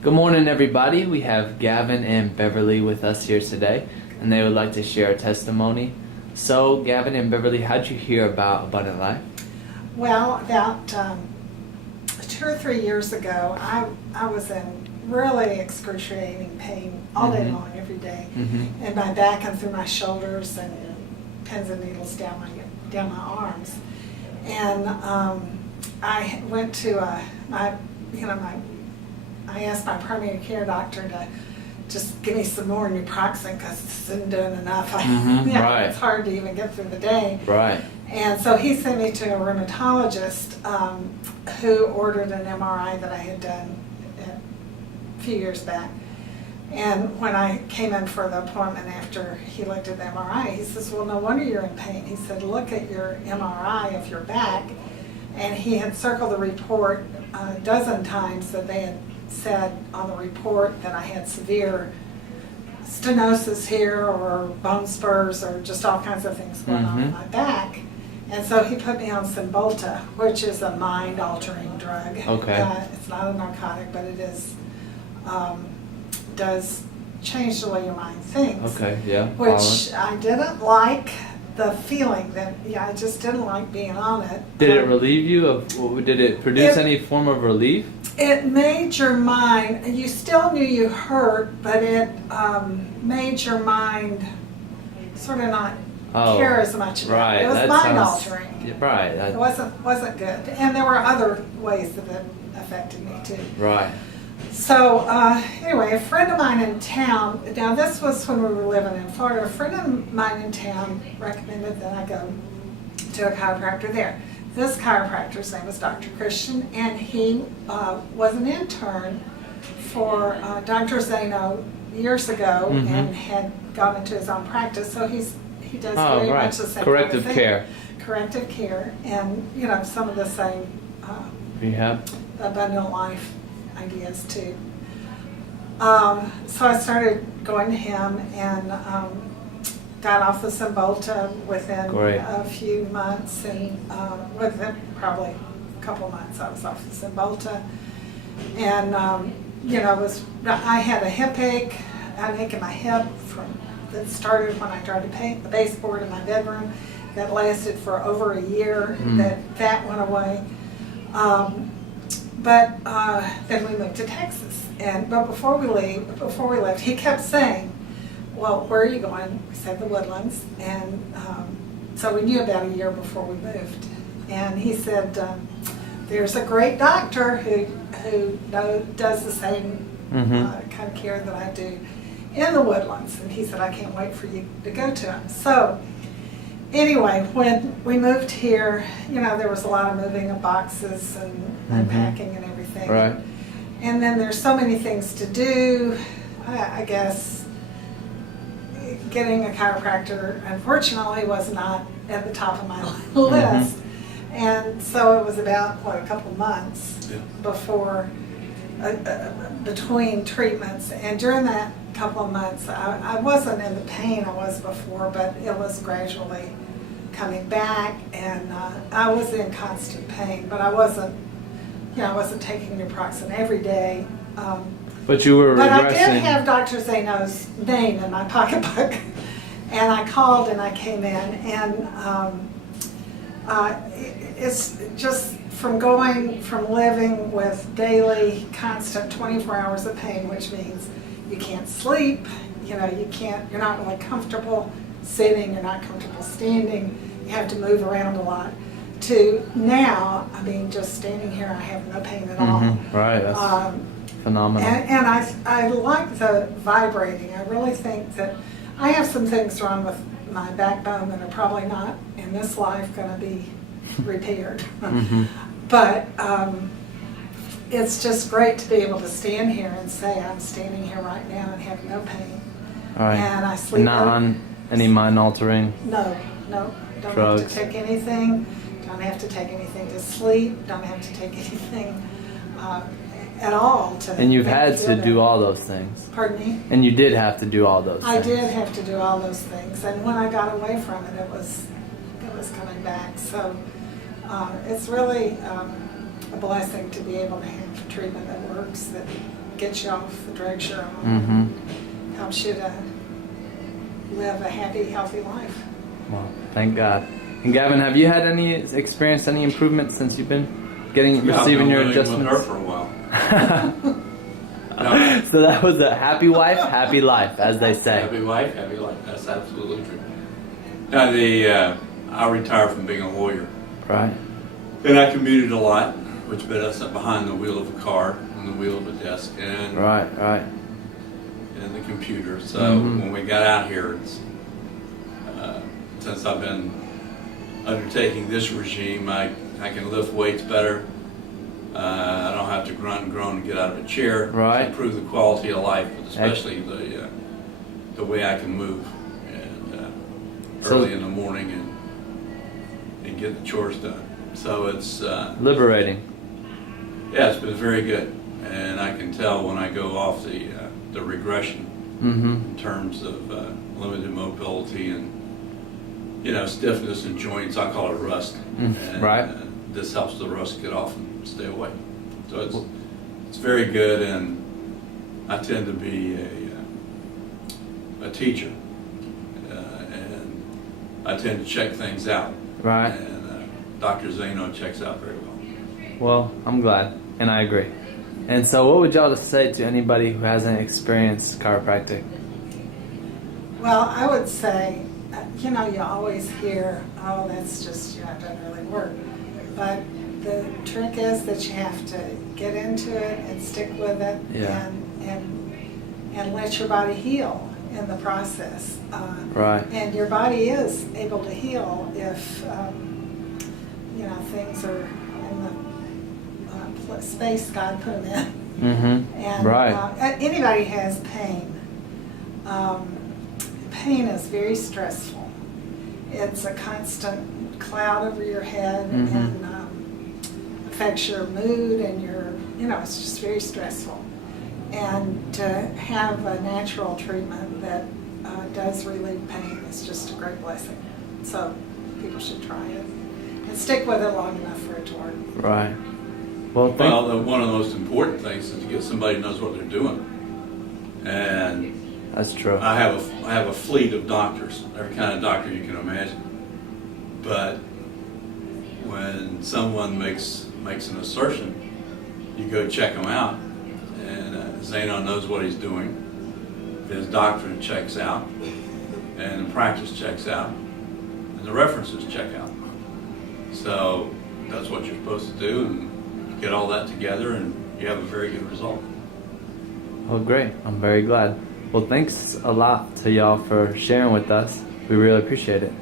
Good morning, everybody. We have Gavin and Beverly with us here today, and they would like to share a testimony. So, Gavin and Beverly, how'd you hear about Abundant Life? Well, about 2 or 3 years ago, I was in really excruciating pain all day long, every day, in my back and through my shoulders, and pins and needles down my arms. And I went to I asked my primary care doctor to just give me some more naproxen because this isn't doing enough. Right. It's hard to even get through the day. Right. And so he sent me to a rheumatologist who ordered an MRI that I had done a few years back. And when I came in for the appointment after he looked at the MRI, he says, "Well, no wonder you're in pain." He said, "Look at your MRI of your back." And he had circled the report a dozen times that they had said on the report that I had severe stenosis here or bone spurs or just all kinds of things going on in my back. And so he put me on Cymbalta, which is a mind-altering drug. Okay. It's not a narcotic, but it is does change the way your mind thinks. Okay, yeah. Which I didn't like the feeling that, I just didn't like being on it. Did it relieve you of, did it produce any form of relief? It made your mind, you still knew you hurt, but it made your mind sort of not care as much about it. It was mind altering. Right. It wasn't good. And there were other ways that it affected me too. Right. So anyway, a friend of mine in town, now this was when we were living in Florida, a friend of mine in town recommended that I go to a chiropractor there. This chiropractor's name was Dr. Christian, and he was an intern for Dr. Zaino years ago and had gone into his own practice, so he does very much the same corrective kind of thing. care. Corrective care, and some of the same Rehab. Abundant Life ideas too. So I started going to him and got off the Cymbalta within a few months, and within probably a couple of months I was off the Cymbalta. And I had a hip ache, an ache in my hip that started when I tried to paint the baseboard in my bedroom. That lasted for over a year. That went away. But then we moved to Texas, but before we left, he kept saying, "Well, where are you going?" We said the Woodlands, and so we knew about a year before we moved. And he said, "There's a great doctor who does the same kind of care that I do in the Woodlands," and he said, "I can't wait for you to go to him." So anyway, when we moved here, there was a lot of moving of boxes and unpacking and everything. Right. And then there's so many things to do. I guess getting a chiropractor, unfortunately, was not at the top of my list. And so it was about, a couple months before, between treatments. And during that couple of months, I wasn't in the pain I was before, but it was gradually coming back, and I was in constant pain, but I wasn't taking naproxen every day. But you were regressing. But I did have Dr. Zaino's name in my pocketbook, and I called and I came in, and it's just from living with daily, constant 24 hours of pain, which means you can't sleep, you're not really comfortable sitting, you're not comfortable standing, you have to move around a lot, to now, just standing here, I have no pain at all. Right, that's phenomenal. And I like the vibrating. I really think that I have some things wrong with my backbone that are probably not in this life going to be repaired. But it's just great to be able to stand here and say I'm standing here right now and have no pain. All right. And I sleep. Not on any mind-altering? No. Don't drugs. have to take anything. Don't have to take anything to sleep. Don't have to take anything at all to. And you've had to do all those things. Pardon me? And you did have to do all those things. I did have to do all those things, and when I got away from it, it was coming back. So it's really a blessing to be able to have treatment that works, that gets you off the drugs you're on. Mm-hmm. Helps you to live a happy, healthy life. Well, thank God. And Gavin, have you had experienced any improvements since you've been receiving your adjustments? I've been living with her for a while. No. So that was a happy wife, happy life, as they say. Happy wife, happy life. That's absolutely true. Now, I retired from being a lawyer. Right. And I commuted a lot, which meant I sat behind the wheel of a car and the wheel of a desk and Right. and the computer. So when we got out here, it's, since I've been undertaking this regime, I can lift weights better. I don't have to grunt and groan to get out of a chair. Right. To improve the quality of life, but especially the way I can move and early in the morning and get the chores done. So it's Liberating. yeah, it's been very good, and I can tell when I go off the regression in terms of limited mobility and stiffness in joints. I call it rust. And, right. This helps the rust get off and stay away. So it's very good, and I tend to be a teacher, and I tend to check things out. Right. And Dr. Zaino checks out very well. Well, I'm glad, and I agree. And so what would y'all say to anybody who hasn't experienced chiropractic? Well, I would say, you always hear, oh, that's just, it doesn't really work. But the trick is that you have to get into it and stick with it and let your body heal in the process. Right. And your body is able to heal if, things are in the space God put them in. Mm-hmm. And right. Anybody has pain. Pain is very stressful. It's a constant cloud over your head and affects your mood and it's just very stressful. And to have a natural treatment that does relieve pain is just a great blessing. So people should try it and stick with it long enough for it to work. Right. Well, One of the most important things is to get somebody who knows what they're doing. And that's true. I have a fleet of doctors, every kind of doctor you can imagine. But when someone makes an assertion, you go check them out, and Zaino knows what he's doing. His doctrine checks out, and the practice checks out, and the references check out. So that's what you're supposed to do, and get all that together, and you have a very good result. Oh, great. I'm very glad. Well, thanks a lot to y'all for sharing with us. We really appreciate it.